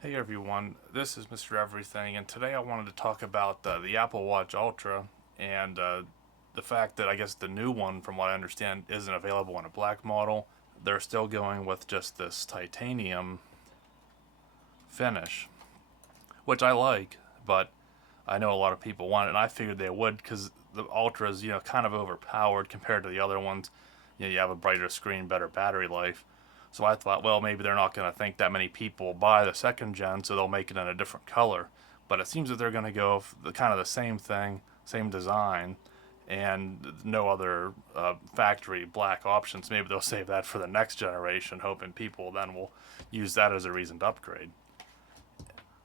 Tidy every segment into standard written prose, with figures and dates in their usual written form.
Hey everyone, this is Mr. Everything, and today I wanted to talk about the Apple Watch Ultra and the fact that I guess the new one, from what I understand, isn't available in a black model. They're still going with just this titanium finish, which I like, but I know a lot of people want it, and I figured they would because the Ultra is, kind of overpowered compared to the other ones. You have a brighter screen, better battery life. So I thought, well, maybe they're not going to think that many people buy the second gen, so they'll make it in a different color. But it seems that they're going to go kind of the same thing, same design, and no other factory black options. Maybe they'll save that for the next generation, hoping people then will use that as a reason to upgrade.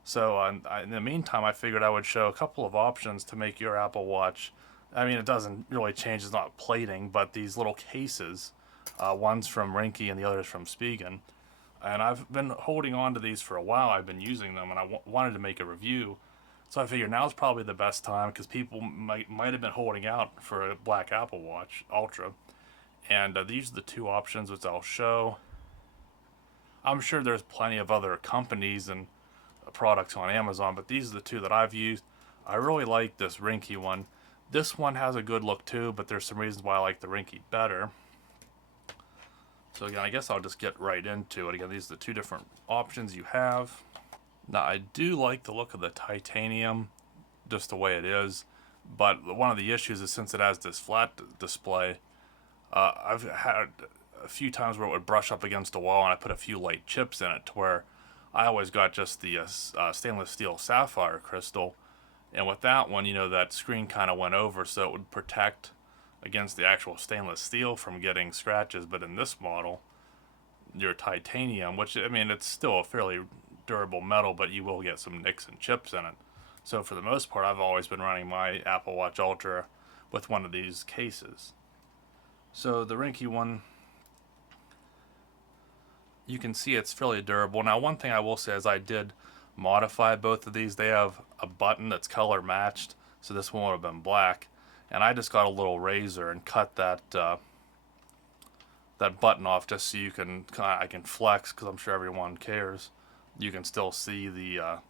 So in the meantime, I figured I would show a couple of options to make your Apple Watch. I mean, it doesn't really change; it's not plating, but these little cases. One's from Ringke and the other's from Spigen. And I've been holding on to these for a while. I've been using them, and I wanted to make a review. So I figured now's probably the best time because people might have been holding out for a black Apple Watch Ultra. And these are the two options which I'll show. I'm sure there's plenty of other companies and products on Amazon, but these are the two that I've used. I really like this Ringke one. This one has a good look too, but there's some reasons why I like the Ringke better. So again, I guess I'll just get right into it. Again, these are the two different options you have. Now, I do like the look of the titanium, just the way it is, but one of the issues is since it has this flat display, I've had a few times where it would brush up against a wall and I put a few light chips in it to where I always got just the stainless steel sapphire crystal. And with that one, that screen kind of went over so it would protect against the actual stainless steel from getting scratches. But in this model, your titanium, which, I mean, it's still a fairly durable metal, but you will get some nicks and chips in it. So for the most part, I've always been running my Apple Watch Ultra with one of these cases. So the Ringke one, you can see it's fairly durable. Now, one thing I will say is I did modify both of these. They have a button that's color matched, so this one would have been black. And I just got a little razor and cut that button off just so I can flex because I'm sure everyone cares. You can still see the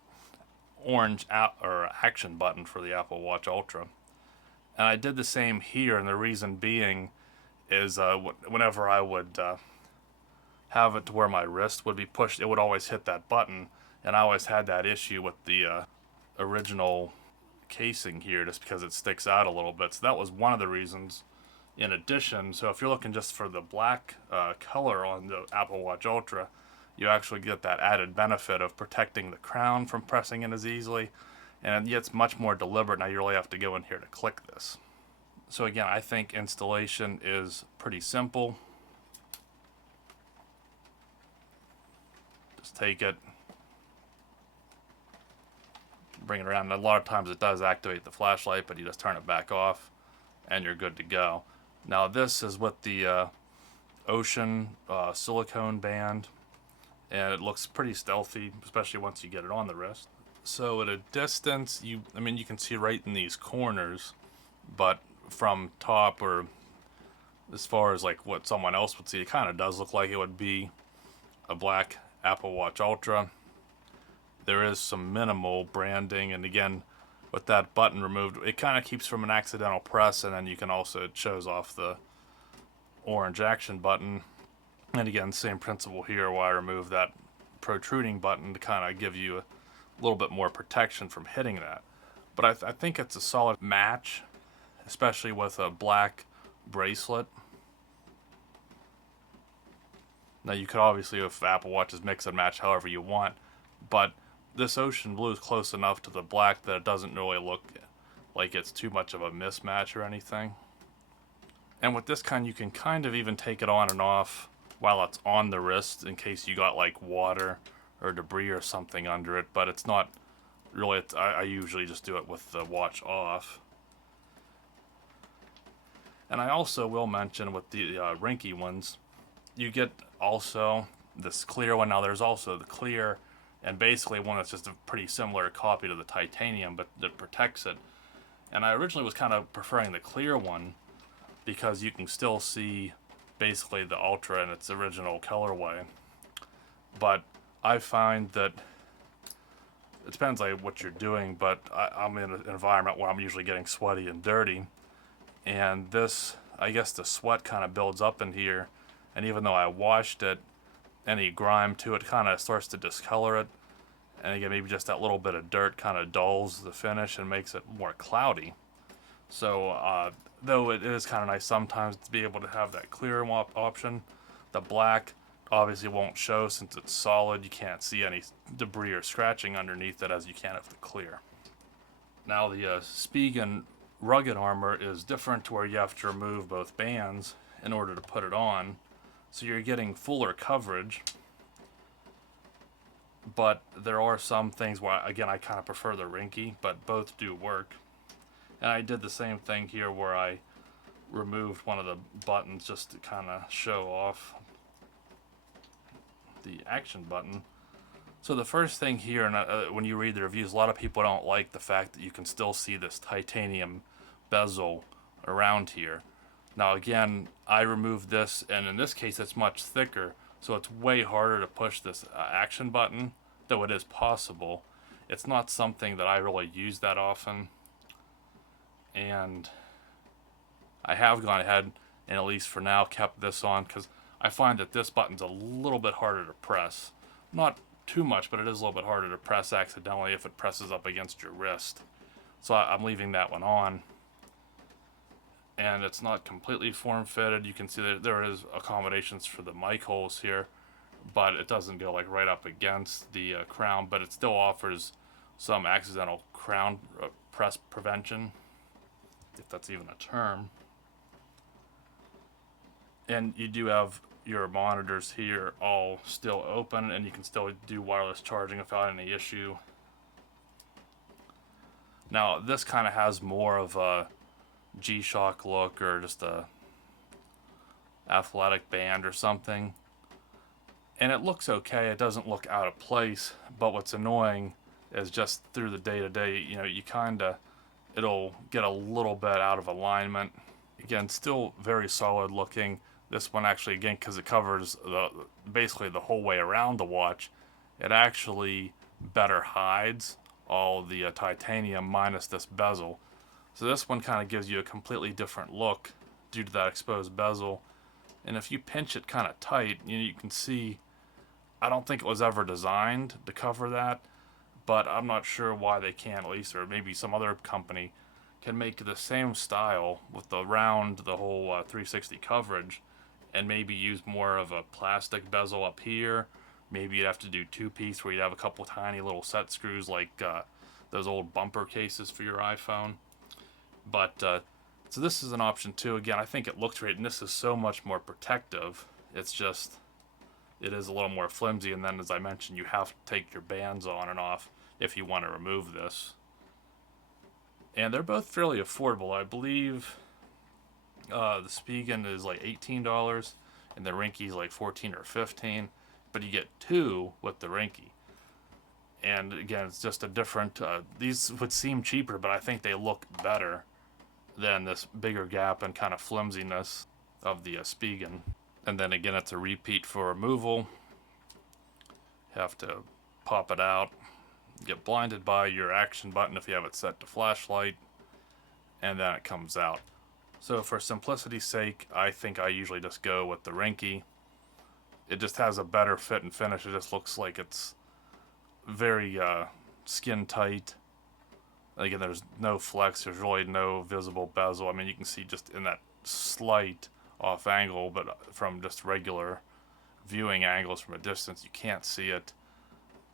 orange or action button for the Apple Watch Ultra. And I did the same here, and the reason being is whenever I would have it to where my wrist would be pushed, it would always hit that button, and I always had that issue with the original casing here just because it sticks out a little bit. So that was one of the reasons. In addition, so if you're looking just for the black color on the Apple Watch Ultra, you actually get that added benefit of protecting the crown from pressing in as easily, and it's much more deliberate. Now you really have to go in here to click this. So again, I think installation is pretty simple. Just take it, bring it around. And a lot of times it does activate the flashlight, but you just turn it back off and you're good to go. Now this is with the Ocean silicone band, and it looks pretty stealthy, especially once you get it on the wrist. So at a distance, you can see right in these corners, but from top or as far as like what someone else would see, it kind of does look like it would be a black Apple Watch Ultra. There is some minimal branding, and again, with that button removed, it kind of keeps from an accidental press, and then you can also, it shows off the orange action button. And again, same principle here where I remove that protruding button to kind of give you a little bit more protection from hitting that. But I think it's a solid match, especially with a black bracelet. Now you could obviously, if Apple Watches, mix and match however you want, but this ocean blue is close enough to the black that it doesn't really look like it's too much of a mismatch or anything. And with this kind, you can kind of even take it on and off while it's on the wrist in case you got like water or debris or something under it, but it's not really, I usually just do it with the watch off. And I also will mention with the Ringke ones, you get also this clear one. Now there's also the clear and basically one that's just a pretty similar copy to the titanium, but that protects it. And I originally was kind of preferring the clear one because you can still see basically the Ultra in its original colorway. But I find that depends like what you're doing, but I'm in an environment where I'm usually getting sweaty and dirty, and this, I guess the sweat kind of builds up in here, and even though I washed it, any grime to it kind of starts to discolor it, and again maybe just that little bit of dirt kind of dulls the finish and makes it more cloudy. So though it is kind of nice sometimes to be able to have that clear option, the black obviously won't show since it's solid. You can't see any debris or scratching underneath it as you can if the clear. Now the Spigen rugged armor is different to where you have to remove both bands in order to put it on. So you're getting fuller coverage, but there are some things where, again, I kind of prefer the Ringke, but both do work. And I did the same thing here where I removed one of the buttons just to kind of show off the action button. So the first thing here, and when you read the reviews, a lot of people don't like the fact that you can still see this titanium bezel around here. Now again, I removed this, and in this case it's much thicker, so it's way harder to push this action button, though it is possible. It's not something that I really use that often, and I have gone ahead and at least for now kept this on because I find that this button's a little bit harder to press. Not too much, but it is a little bit harder to press accidentally if it presses up against your wrist. So I'm leaving that one on. And it's not completely form-fitted. You can see that there is accommodations for the mic holes here, but it doesn't go like right up against the crown, but it still offers some accidental crown press prevention, if that's even a term. And you do have your monitors here all still open, and you can still do wireless charging without any issue. Now this kind of has more of a G-Shock look, or just a athletic band or something, and it looks okay. It doesn't look out of place, but what's annoying is just through the day-to-day, you know, you kinda, it'll get a little bit out of alignment. Again, still very solid looking. This one actually, again, because it covers basically the whole way around the watch, it actually better hides all the titanium minus this bezel. So this one kind of gives you a completely different look due to that exposed bezel. And if you pinch it kind of tight, you can see, I don't think it was ever designed to cover that, but I'm not sure why they can't, at least, or maybe some other company can make the same style with the round, the whole 360 coverage, and maybe use more of a plastic bezel up here. Maybe you'd have to do two-piece where you'd have a couple tiny little set screws like those old bumper cases for your iPhone. But so this is an option too. Again, I think it looks great, and this is so much more protective. It's just, it is a little more flimsy, and then as I mentioned, you have to take your bands on and off if you want to remove this. And they're both fairly affordable. I believe the Spigen is like $18, and the Ringke is like $14 or $15. But you get two with the Ringke. And again, it's just a different. These would seem cheaper, but I think they look better than this bigger gap and kind of flimsiness of the Spigen. And then again, it's a repeat for removal. You have to pop it out. Get blinded by your action button if you have it set to flashlight, and then it comes out. So for simplicity's sake, I think I usually just go with the Ringke. It just has a better fit and finish. It just looks like it's very skin tight. Again, there's no flex. There's really no visible bezel. I mean, you can see just in that slight off angle, but from just regular viewing angles from a distance, you can't see it.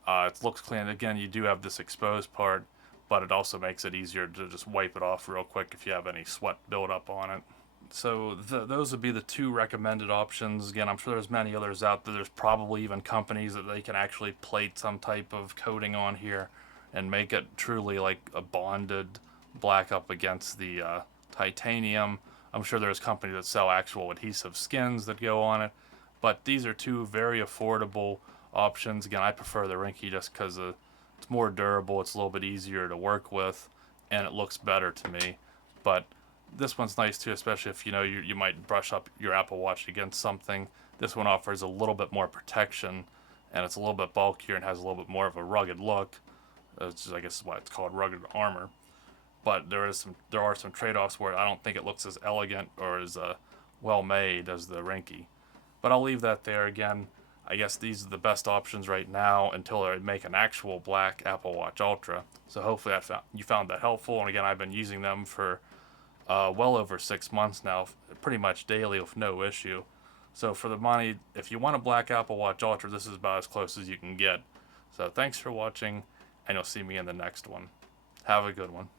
It looks clean. Again, you do have this exposed part, but it also makes it easier to just wipe it off real quick if you have any sweat buildup on it. So those would be the two recommended options. Again, I'm sure there's many others out there. There's probably even companies that they can actually plate some type of coating on here and make it truly like a bonded black up against the titanium. I'm sure there's companies that sell actual adhesive skins that go on it, but these are two very affordable options. Again, I prefer the Ringke just because it's more durable, it's a little bit easier to work with, and it looks better to me. But this one's nice too, especially if you might brush up your Apple Watch against something. This one offers a little bit more protection, and it's a little bit bulkier and has a little bit more of a rugged look. It's just, I guess why it's called rugged armor. But there are some trade-offs where I don't think it looks as elegant or as well made as the Ringke. But I'll leave that there. Again, I guess these are the best options right now until I make an actual black Apple Watch Ultra. So hopefully you found that helpful. And again, I've been using them for well over 6 months now, pretty much daily with no issue. So for the money, if you want a black Apple Watch Ultra, this is about as close as you can get. So thanks for watching, and you'll see me in the next one. Have a good one.